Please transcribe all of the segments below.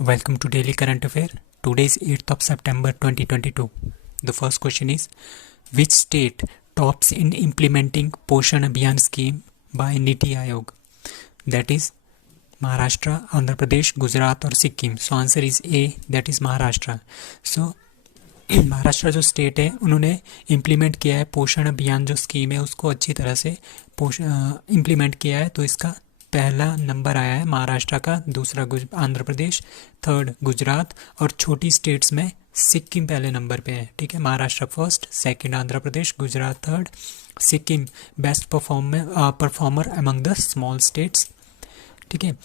Welcome to Daily Current Affair. Today is 8th of September 2022. The first question is, which state tops in implementing Poshan Abhiyan scheme by Niti Aayog? That is Maharashtra, Andhra Pradesh, Gujarat और Sikkim. So answer is A, that is Maharashtra. So Maharashtra जो state है उन्होंने implement किया है पोषण अभियान जो scheme है उसको अच्छी तरह से इम्प्लीमेंट किया है. तो इसका पहला नंबर आया है महाराष्ट्र का, दूसरा आंध्र प्रदेश, थर्ड गुजरात और छोटी स्टेट्स में सिक्किम पहले नंबर पे है. ठीक है, Maharashtra first, second Andhra Pradesh, Gujarat third, Sikkim best performer among the small states. ठीक है,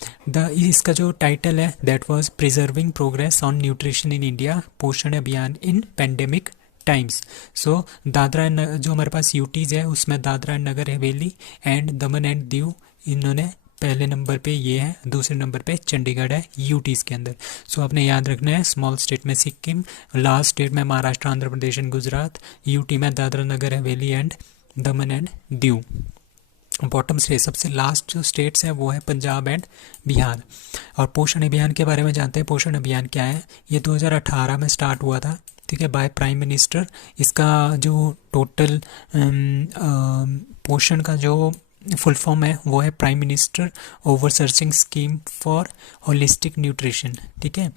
इसका जो टाइटल है that was preserving progress on nutrition in India पोषण अभियान इन पेंडेमिक टाइम्स. सो दादरा जो हमारे पास यूटीज है उसमें Dadra and Nagar Haveli and Daman and Diu इन्होंने पहले नंबर पे ये है, दूसरे नंबर पे चंडीगढ़ है यूटीज के अंदर. सो आपने याद रखना है स्मॉल स्टेट में सिक्किम, लार्ज स्टेट में महाराष्ट्र, आंध्र प्रदेश एंड गुजरात, यूटी में Dadra Nagar Haveli and Daman and Diu. Bottom state सबसे लास्ट जो स्टेट्स है वो है पंजाब एंड बिहार. और पोषण अभियान के बारे में जानते हैं. पोषण अभियान क्या है, ये 2018 में स्टार्ट हुआ था. ठीक है, बाय प्राइम मिनिस्टर. इसका जो टोटल पोषण का जो फुल फॉर्म है वो है prime minister overarching scheme for holistic nutrition. ठीक है,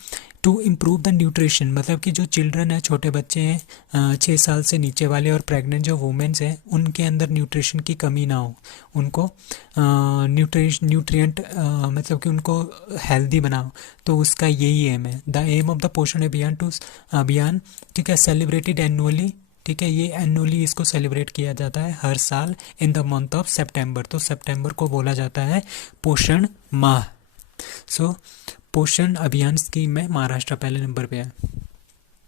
टू इम्प्रूव द न्यूट्रिशन मतलब कि जो चिल्ड्रन है, छोटे बच्चे हैं 6 साल से नीचे वाले और प्रेग्नेंट जो वुमेन्स हैं उनके अंदर न्यूट्रिशन की कमी ना हो, उनको न्यूट्रिएंट मतलब कि उनको हेल्दी बनाओ. तो उसका यही एम है. द एम ऑफ द पोषण अभियान. ठीक है, सेलिब्रेटेड एनुअली. ठीक है, ये एनुअली इसको सेलिब्रेट किया जाता है हर साल इन द मंथ ऑफ सितंबर. तो सितंबर को बोला जाता है पोषण माह. सो पोषण अभियान स्कीम में महाराष्ट्र पहले नंबर पे है.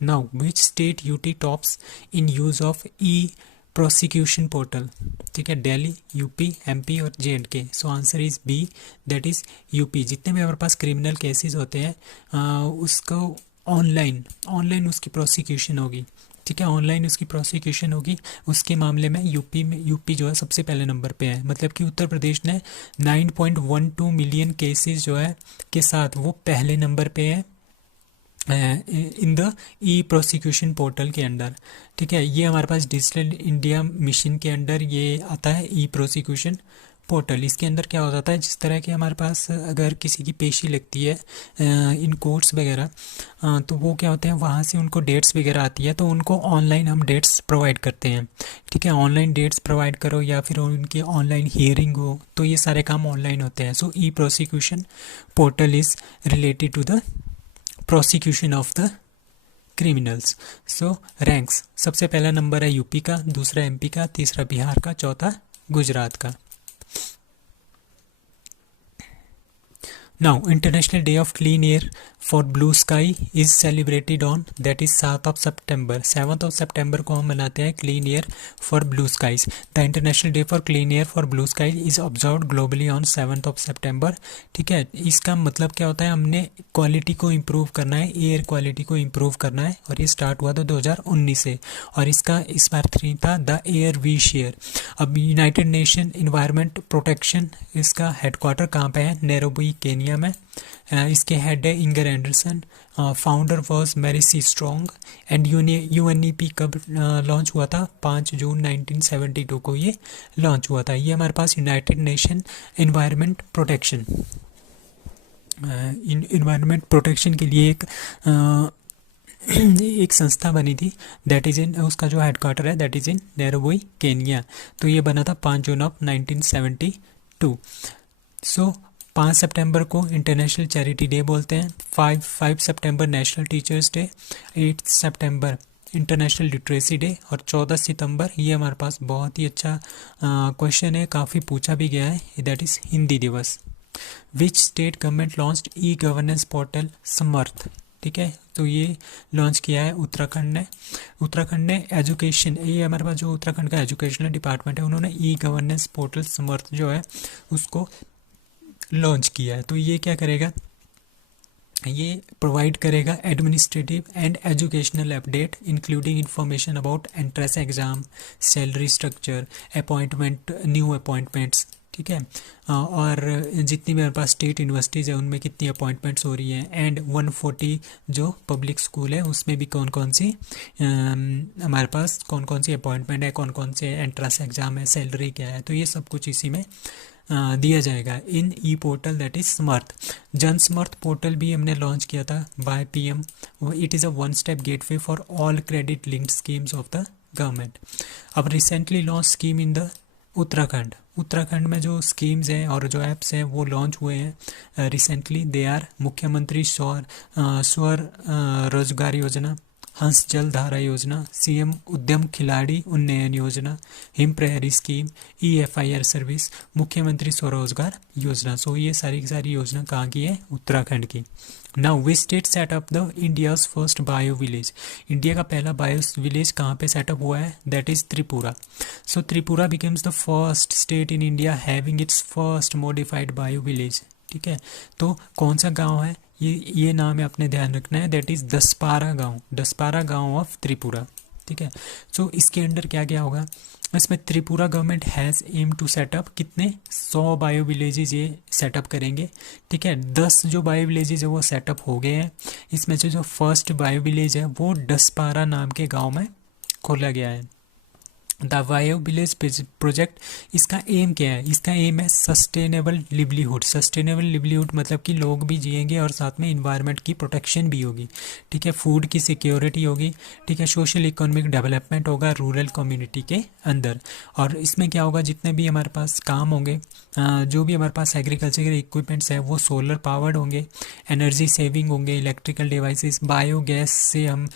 Now which state UT tops in use of e prosecution portal. ठीक है, दिल्ली, यूपी, एमपी और J and K. So answer is B, that is UP. जितने भी हमारे पास क्रिमिनल केसेस होते हैं उसको ऑनलाइन उसकी प्रोसिक्यूशन होगी. ठीक है, ऑनलाइन उसकी प्रोसिक्यूशन होगी. उसके मामले में यूपी जो है सबसे पहले नंबर पे है. मतलब कि उत्तर प्रदेश ने 9.12 मिलियन केसेस जो है के साथ वो पहले नंबर पे है in the E prosecution portal के अंडर. ठीक है, ये हमारे पास डिजिटल इंडिया मिशन के अंडर ये आता है ई प्रोसिक्यूशन पोर्टल. इसके अंदर क्या हो जाता है, जिस तरह के हमारे पास अगर किसी की पेशी लगती है इन कोर्ट्स वगैरह तो वो क्या होते हैं, वहाँ से उनको डेट्स वगैरह आती है तो उनको ऑनलाइन हम डेट्स प्रोवाइड करते हैं. ठीक है, ऑनलाइन डेट्स प्रोवाइड करो या फिर उनकी ऑनलाइन हियरिंग हो तो ये सारे काम ऑनलाइन होते हैं. So e prosecution portal is related to the prosecution of the criminals. So ranks सबसे पहला नंबर है यूपी का, दूसरा एमपी का, तीसरा बिहार का, चौथा गुजरात का. Now, International Day of Clean Air for Blue Sky is celebrated on that is 7th of September. 7th of September को हम मनाते हैं Clean Air for Blue Skies. The International Day for Clean Air for Blue Sky is observed globally on 7th of September. ठीक है, इसका मतलब क्या होता है, हमने क्वालिटी को इम्प्रूव करना है, एयर क्वालिटी को इम्प्रूव करना है. और ये स्टार्ट हुआ था 2019 से और इसका इस बार थीम था द एयर वी शेयर. अब यूनाइटेड नेशन इन्वायरमेंट प्रोटेक्शन इसका हेडक्वार्टर कहाँ पे है, नैरोबी केनिया में. इसके हेड है Inger Andersen. Founder was Maurice Strong. And UNEP कब लॉन्च हुआ था, 5 जून 1972 को ये लॉन्च हुआ था. ये हमारे पास यूनाइटेड नेशन इन्वायरमेंट प्रोटेक्शन के लिए एक संस्था बनी थी. दैट इज़ इन उसका जो हेडक्वार्टर है that is in Nairobi Kenya. तो ये बना था 5 जून ऑफ 1972. सो 5 सितंबर को इंटरनेशनल चैरिटी डे बोलते हैं. 5 सितंबर नेशनल टीचर्स डे, 8 सितंबर इंटरनेशनल लिटरेसी डे और 14 सितंबर ये हमारे पास बहुत ही अच्छा क्वेश्चन है, काफ़ी पूछा भी गया है, that is Hindi Diwas. Which state government launched e governance portal Samarth. ठीक है, तो ये लॉन्च किया है उत्तराखंड ने एजुकेशन, ये हमारे पास जो उत्तराखंड का एजुकेशनल डिपार्टमेंट है उन्होंने ई गवर्नेंस पोर्टल समर्थ जो है उसको लॉन्च किया है. तो ये क्या करेगा, ये प्रोवाइड करेगा administrative and educational update including information about entrance exam, salary structure, appointment, new appointments. ठीक है। और जितनी मेरे पास स्टेट यूनिवर्सिटीज़ है उनमें कितनी अपॉइंटमेंट्स हो रही हैं, एंड 140 जो पब्लिक स्कूल है उसमें भी कौन कौन सी हमारे पास कौन कौन सी अपॉइंटमेंट है, कौन कौन से एंट्रेंस एग्ज़ाम है, सैलरी क्या है, तो ये सब कुछ इसी में दिया जाएगा in e portal, that is Samarth. Jan Samarth portal भी हमने लॉन्च किया था by PM. It is a one step gateway for all credit linked schemes of the government. अब recently launch scheme in the Uttarakhand. Uttarakhand में जो स्कीम्स हैं और जो ऐप्स हैं वो लॉन्च हुए हैं रिसेंटली। दे आर मुख्यमंत्री स्वर रोजगार योजना, हंस जल धारा योजना, सीएम उद्यम खिलाड़ी उन्नयन योजना, हिम प्रहरी स्कीम, ईएफआईआर सर्विस, मुख्यमंत्री स्वरोजगार योजना। सो ये सारी की सारी योजना कहाँ की है? उत्तराखंड की। Now which state set up the India's first bio village. India का पहला बायो विलेज कहाँ पे सेटअप हुआ है? That is Tripura. So Tripura becomes the first state in India having its first modified bio village. ठीक है, तो कौन सा गांव है ये नाम है अपने ध्यान रखना है, दैट इज दसपारा गांव, दसपारा गांव ऑफ त्रिपुरा। ठीक है, सो इसके अंडर क्या क्या होगा? इसमें Tripura government has aim to set up कितने 100 बायो विलेजेज ये सेटअप करेंगे। ठीक है, 10 जो बायो विलेजेज है वो सेटअप हो गए हैं। इसमें से जो फर्स्ट बायो विलेज है वो दसपारा नाम के गांव में खोला गया है। द बायो विलेज प्रोजेक्ट, इसका एम क्या है? इसका एम है सस्टेनेबल लिवलीहुड। सस्टेनेबल लिवलीहुड मतलब कि लोग भी जिएंगे और साथ में इन्वायरमेंट की प्रोटेक्शन भी होगी। ठीक है, फूड की सिक्योरिटी होगी। ठीक है, सोशल इकोनॉमिक डेवलपमेंट होगा रूरल कम्युनिटी के अंदर। और इसमें क्या होगा? जितने भी हमारे पास काम होंगे, जो भी हमारे पास एग्रीकल्चर के इक्विपमेंट्स हैं वो सोलर पावर्ड होंगे, एनर्जी सेविंग होंगे, इलेक्ट्रिकल डिवाइसेस, बायोगैस से हम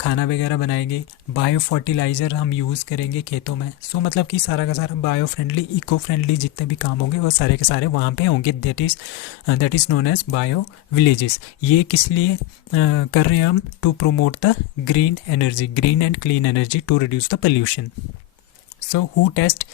खाना वगैरह बनाएंगे, बायो फर्टिलाइज़र हम यूज़ करेंगे खेतों में। सो मतलब कि सारा का सारा बायो फ्रेंडली, इको फ्रेंडली जितने भी काम होंगे वो सारे के सारे वहाँ पे होंगे। That is known as bio villages. ये किस लिए कर रहे हैं हम? To promote the green energy, green and clean energy, to reduce the pollution. So who test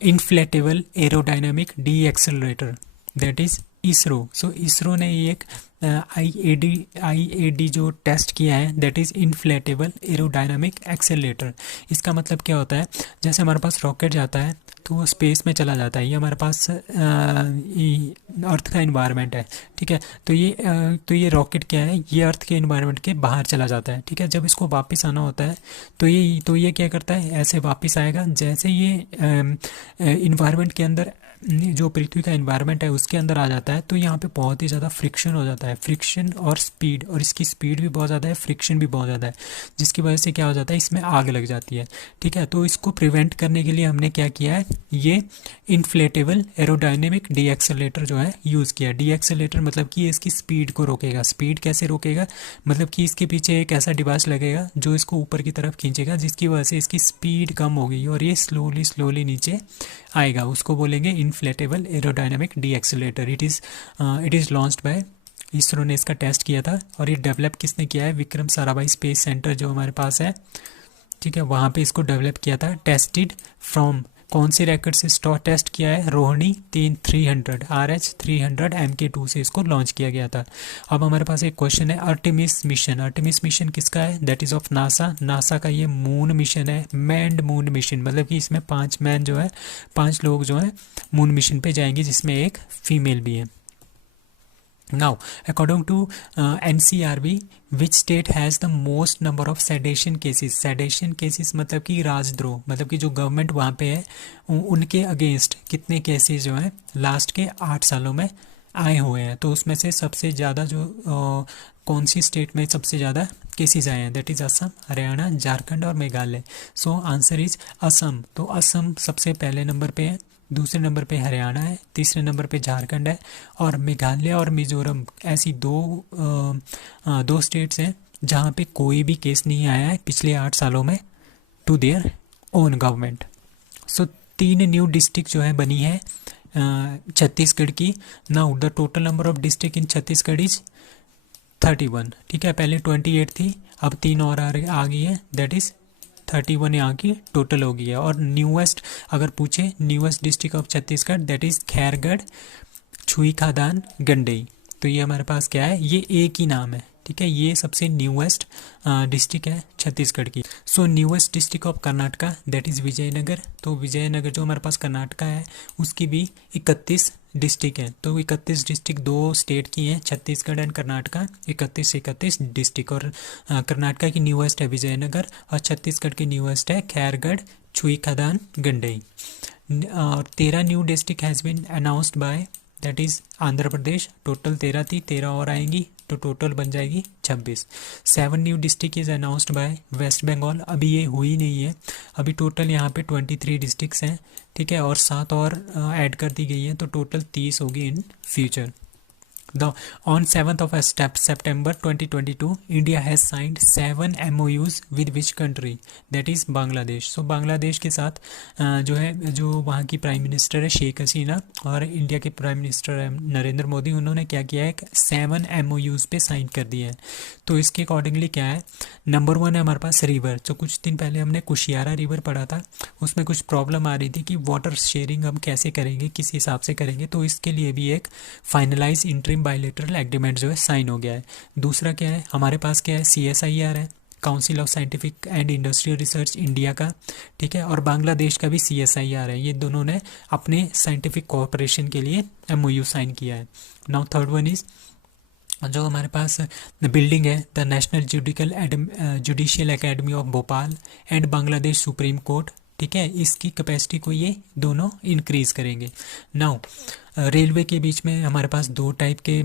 inflatable aerodynamic decelerator, that is ISRO. So ISRO ने ये एक आईएडी जो टेस्ट किया है, that is inflatable aerodynamic accelerator. इसका मतलब क्या होता है? जैसे हमारे पास रॉकेट जाता है तो वो स्पेस में चला जाता है, ये हमारे पास अर्थ का इन्वायरमेंट है। ठीक है, तो ये रॉकेट क्या है? ये अर्थ के इन्वायरमेंट के बाहर चला जाता है। ठीक है, जब इसको वापस आना होता है तो ये क्या करता है? ऐसे वापस आएगा जैसे ये इन्वायरमेंट के अंदर, जो पृथ्वी का इन्वायरमेंट है उसके अंदर आ जाता है तो यहाँ पे बहुत ही ज़्यादा फ्रिक्शन हो जाता है। फ्रिक्शन और स्पीड, और इसकी स्पीड भी बहुत ज़्यादा है, फ्रिक्शन भी बहुत ज़्यादा है, जिसकी वजह से क्या हो जाता है? इसमें आग लग जाती है। ठीक है, तो इसको प्रिवेंट करने के लिए हमने क्या किया है? ये इन्फ्लेटेबल एरोडायनेमिक डी एक्सेलरेटर जो है यूज़ किया। डी एक्सेलरेटर मतलब कि इसकी स्पीड को रोकेगा। स्पीड कैसे रोकेगा? मतलब कि इसके पीछे एक ऐसा डिवाइस लगेगा जो इसको ऊपर की तरफ खींचेगा, जिसकी वजह से इसकी स्पीड कम होगी और ये स्लोली नीचे आएगा। उसको बोलेंगे inflatable aerodynamic D accelerator. It is launched by ISRO ने इसका टेस्ट किया था। और ये डेवलप किसने किया है? विक्रम साराभाई स्पेस सेंटर जो हमारे पास है, ठीक है, वहाँ पे इसको डेवलप किया था। टेस्टेड फ्रॉम कौन से रैकेट से टेस्ट किया है? रोहिणी 300 RH300 MK2 से इसको लॉन्च किया गया था। अब हमारे पास एक क्वेश्चन है, आर्टेमिस मिशन। आर्टेमिस मिशन किसका है? That is of NASA. NASA का ये मून मिशन है, मैन्ड मून मिशन, मतलब कि इसमें 5 लोग जो हैं मून मिशन पे जाएंगे, जिसमें एक फीमेल भी है। Now, according to NCRB, which state has the most number of sedition cases? Sedition cases मतलब कि राजद्रोह, मतलब कि जो गवर्नमेंट वहाँ पे है उनके अगेंस्ट कितने केसेस जो हैं लास्ट के 8 सालों में आए हुए हैं। तो उसमें से सबसे ज़्यादा जो कौन सी स्टेट में सबसे ज़्यादा केसेस आए हैं? दैट इज़ असम, हरियाणा, झारखंड और मेघालय। सो आंसर इज असम। तो असम सबसे पहले नंबर पे है, दूसरे नंबर पे हरियाणा है, तीसरे नंबर पे झारखंड है, और मेघालय और मिजोरम ऐसी दो स्टेट्स हैं जहाँ पे कोई भी केस नहीं आया है पिछले 8 सालों में to their own government. So 3 new district जो है बनी है छत्तीसगढ़ की। Now the total number of district in Chhattisgarh is 31। ठीक है, पहले 28 थी, अब 3 और आ गई है, दैट इज़ 31 यहाँ की टोटल हो गई है। और न्यूएस्ट अगर पूछे, newest district of Chhattisgarh that is Khairagarh, छुई खादान, गंडई। तो ये हमारे पास क्या है, ये एक ही नाम है, ठीक है। ये सबसे न्यूएस्ट डिस्ट्रिक्ट है छत्तीसगढ़ की। So newest district of Karnataka that is Vijayanagar. तो विजयनगर जो हमारे पास कर्नाटका है उसकी भी 31 डिस्ट्रिक्ट है। तो 31 डिस्ट्रिक्ट दो स्टेट की हैं, छत्तीसगढ़ एंड कर्नाटका। 31 डिस्ट्रिक्ट, और कर्नाटका की न्यूएस्ट है विजयनगर और छत्तीसगढ़ की न्यूएस्ट है खैरगढ़, छुई खदान, गंडई। और 13 new district has been announced by that is Andhra Pradesh. Total 13 थी, 13 और आएंगी तो टोटल बन जाएगी 26। 7 new district is announced by West Bengal. अभी ये हुई नहीं है, अभी टोटल यहाँ पे 23 डिस्ट्रिक्ट्स हैं, ठीक है, और 7 और ऐड कर दी गई हैं, तो टोटल 30 होगी in future. On 7th of September 2022, India has signed 7 MOUs with which country? That is Bangladesh. So Bangladesh के साथ जो है, जो वहाँ की प्राइम मिनिस्टर है शेख हसीना और इंडिया के प्राइम मिनिस्टर है नरेंद्र मोदी, उन्होंने क्या किया है, 7 MOUs पे साइन कर दिए हैं। तो इसके अकॉर्डिंगली क्या है, नंबर 1 है हमारे पास रिवर। जो कुछ दिन पहले हमने कुशियारा रिवर पढ़ा था, उसमें कुछ प्रॉब्लम आ रही थी कि वाटर शेयरिंग हम कैसे करेंगे, किस हिसाब से करेंगे। तो इसके लिए भी एक फाइनलाइज इंटरिम बायलैटरल एग्रीमेंट जो है साइन हो गया है। दूसरा क्या है हमारे पास, क्या है, CSIR है, council of scientific and industrial research India का, ठीक है, और बांग्लादेश का भी CSIR है। ये दोनों ने अपने साइंटिफिक कोऑपरेशन के लिए MOU साइन किया है। नाउ थर्ड वन इज जो हमारे पास बिल्डिंग है, the national judicial academy of Bhopal and Bangladesh supreme court, ठीक है, इसकी कैपेसिटी को ये दोनों इंक्रीज करेंगे। नाउ रेलवे के बीच में हमारे पास 2 टाइप के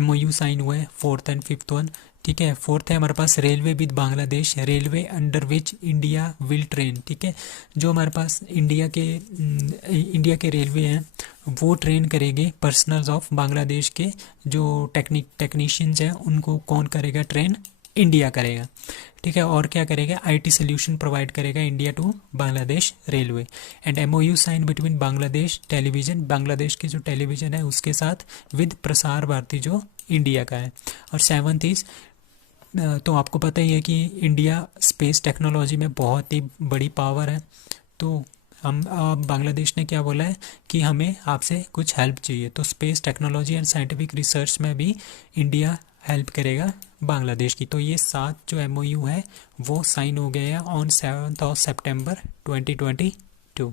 MOU साइन हुए हैं, 4th एंड 5th वन, ठीक है। 4th है हमारे पास railway with Bangladesh, railway under which India will train, ठीक है। जो हमारे पास इंडिया के रेलवे हैं वो ट्रेन करेंगे पर्सनल्स ऑफ बांग्लादेश के जो टेक्नीशियंस हैं, उनको कौन करेगा ट्रेन, इंडिया करेगा, ठीक है। और क्या करेगा, IT सोल्यूशन प्रोवाइड करेगा India to Bangladesh railway. And MOU sign between Bangladesh television, Bangladesh की जो टेलीविज़न है उसके साथ, विद प्रसार भारती जो इंडिया का है। और 7th इज, तो आपको पता ही है कि इंडिया स्पेस टेक्नोलॉजी में बहुत ही बड़ी पावर है। तो हम बांग्लादेश ने क्या बोला है कि हमें आपसे कुछ हेल्प चाहिए, तो space technology and scientific research में भी इंडिया हेल्प करेगा बांग्लादेश की। तो ये 7 जो MOU है वो साइन हो गए हैं ऑन 7th of September 2022।